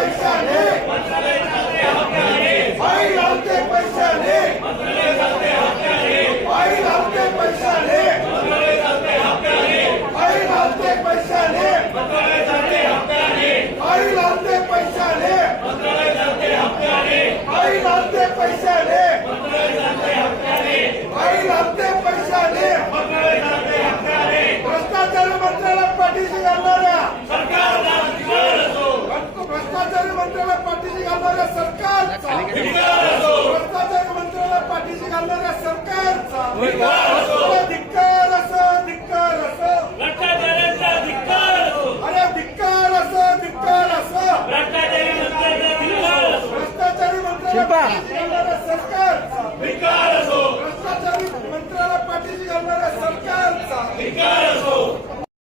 पैशाने भाई लालते पैशाने भाई लालते पैशाने भाई लालते पैशाने भाई लालते पैशाने भाई लालते पैशाने भाई लालते पैशाने भ्रष्टाचारी मंत्र्याला पाठीशी घालणाऱ्या भ्रष्टाचारी मंत्र्याला पाठीशी घालणाऱ्या सरकारचा भ्रष्टाचारी मंत्र्याला पाठीशी घालणाऱ्या सरकारचा धिक्कार असो धिक्कार असो भ्रष्टाचाराचा धिक्कार असो अरे धिक्कार असो धिक्कार असो भ्रष्टाचारी मंत्र्यांचा धिक्कार असो भ्रष्टाचारी मंत्र्याला